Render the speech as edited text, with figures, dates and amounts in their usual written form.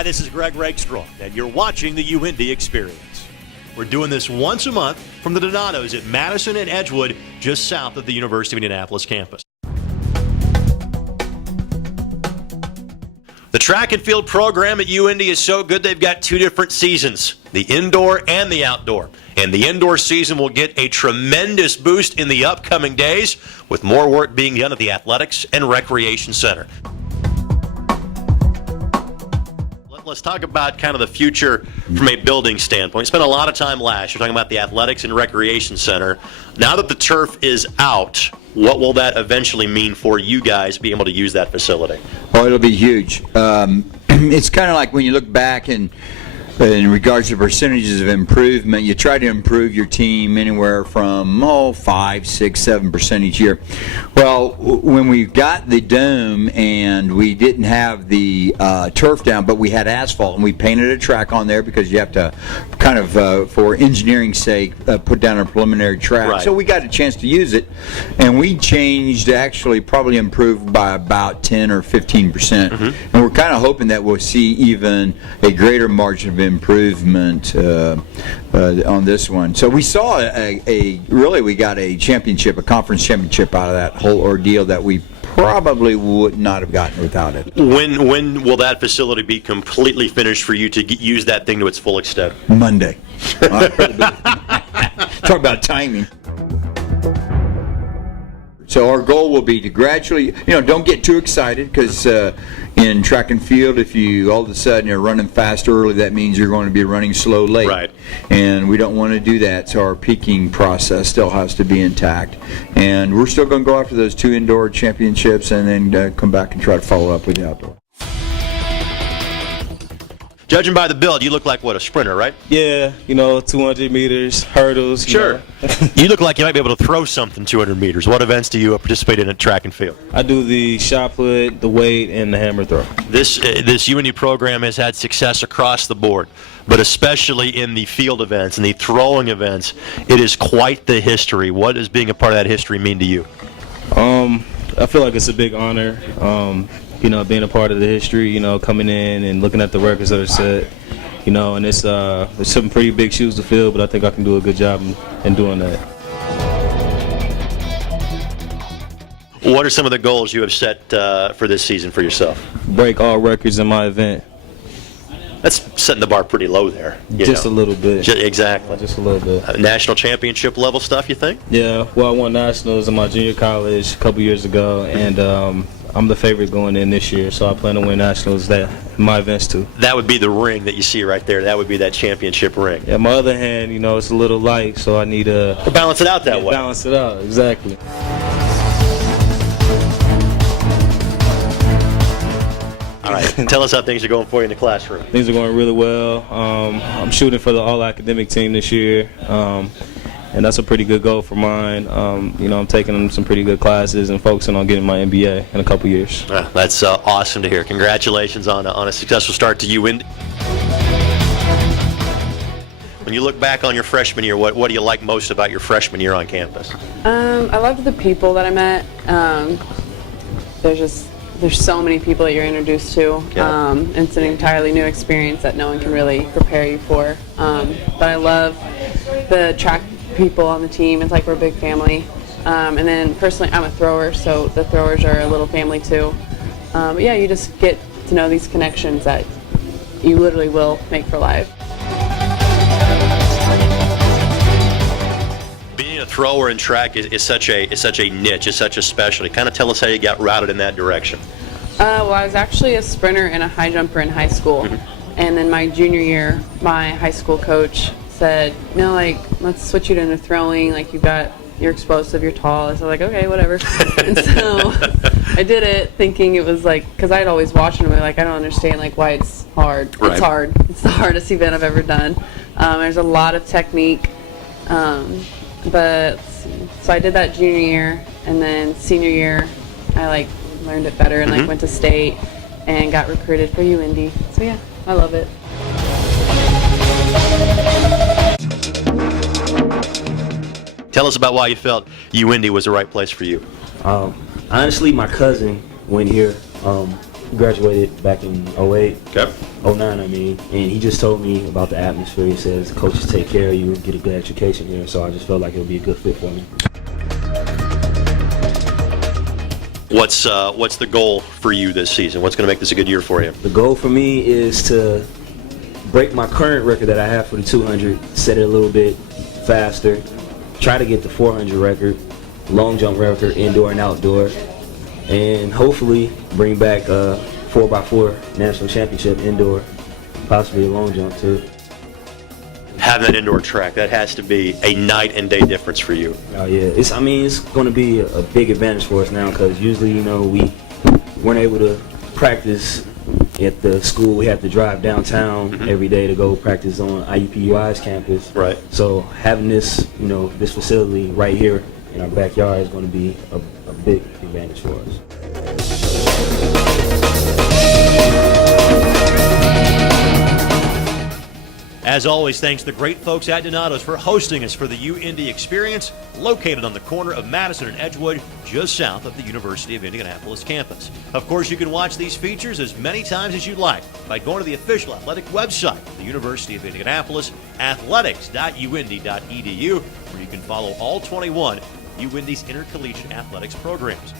Hi, this is Greg Rakestraw, and you're watching the UIndy Xperience. We're doing this once a month from the Donatos at Madison and Edgewood, just south of the University of Indianapolis campus. The track and field program at UIndy is so good they've got two different seasons, the indoor and the outdoor. And the indoor season will get a tremendous boost in the upcoming days with more work being done at the Athletics and Recreation Center. Let's talk about kind of the future from a building standpoint. Spent a lot of time last year talking about the Athletics and Recreation Center. Now that the turf is out, what will that eventually mean for you guys being able to use that facility? Oh, it'll be huge. It's kind of like when you look back in regards to percentages of improvement, you try to improve your team anywhere from 5, 6, 7% each year. Well, when we got the dome and we didn't have the turf down, but we had asphalt, and we painted a track on there because you have to kind of, for engineering's sake, put down a preliminary track. Right. So we got a chance to use it, and we changed, actually probably improved by about 10 or 15%. Mm-hmm. And we're kind of hoping that we'll see even a greater margin of improvement on this one. So we saw we got a championship, a conference championship out of that whole ordeal that we probably would not have gotten without it. When will that facility be completely finished for you to use that thing to its full extent? Monday. Talk about timing. So our goal will be to gradually, don't get too excited, because in track and field, if you all of a sudden you're running fast early, that means you're going to be running slow late. Right. And we don't want to do that, so our peaking process still has to be intact. And we're still going to go after those 2 indoor championships and then come back and try to follow up with the outdoor. Judging by the build, you look like, a sprinter, right? Yeah, 200 meters, hurdles. Sure. You look like you might be able to throw something 200 meters. What events do you participate in at track and field? I do the shot put, the weight, and the hammer throw. This UIndy program has had success across the board, but especially in the field events and the throwing events. It is quite the history. What does being a part of that history mean to you? I feel like it's a big honor. Being a part of the history, coming in and looking at the records that are set, and it's some pretty big shoes to fill, but I think I can do a good job in doing that. What are some of the goals you have set for this season for yourself? Break all records in my event. That's setting the bar pretty low there. Just a little bit. Exactly. Just a little bit. National championship level stuff, you think? Yeah. Well, I won nationals in my junior college a couple years ago, and I'm the favorite going in this year, so I plan to win nationals in my events too. That would be the ring that you see right there. That would be that championship ring. Yeah, my other hand, it's a little light, so I need to balance it out that way. Balance it out, exactly. All right, tell us how things are going for you in the classroom. Things are going really well. I'm shooting for the all-academic team this year. And that's a pretty good goal for mine. I'm taking some pretty good classes and focusing on getting my MBA in a couple years. That's awesome to hear. Congratulations on a successful start to UIndy. When you look back on your freshman year, what do you like most about your freshman year on campus? I loved the people that I met. There's so many people that you're introduced to. Yeah. It's an entirely new experience that no one can really prepare you for. But I love the track people on the team. It's like we're a big family. And then personally, I'm a thrower, so the throwers are a little family too. But yeah, you just get to know these connections that you literally will make for life. Being a thrower in track is such a niche, is such a specialty. Kind of tell us how you got routed in that direction. Well, I was actually a sprinter and a high jumper in high school. Mm-hmm. And then my junior year, my high school coach said, let's switch you into throwing. You're explosive, you're tall. I was like, okay, whatever. And so I did it thinking it was because I'd always watched him, I don't understand why it's hard. Right. It's hard. It's the hardest event I've ever done. There's a lot of technique. So I did that junior year, and then senior year, I learned it better and went to state and got recruited for UIndy. So yeah, I love it. Tell us about why you felt UIndy was the right place for you. Honestly, my cousin went here. graduated back in '08, Okay. '09, I mean, and he just told me about the atmosphere. He says the coaches take care of you, get a good education here, so I just felt like it would be a good fit for me. What's the goal for you this season? What's going to make this a good year for you? The goal for me is to break my current record that I have for the 200, set it a little bit faster, try to get the 400 record, long jump record, indoor and outdoor, and hopefully bring back a 4x4 national championship indoor, possibly a long jump too. Having that indoor track, that has to be a night and day difference for you. Oh yeah, it's going to be a big advantage for us now because usually, we weren't able to practice at the school. We had to drive downtown every day to go practice on IUPUI's campus. Right. So having this, this facility right here in our backyard is going to be a big advantage for us. As always, thanks to the great folks at Donato's for hosting us for the UIndy Experience, located on the corner of Madison and Edgewood, just south of the University of Indianapolis campus. Of course, you can watch these features as many times as you'd like by going to the official athletic website of the University of Indianapolis, athletics.uindy.edu, where you can follow all 21 UIndy's intercollegiate athletics programs.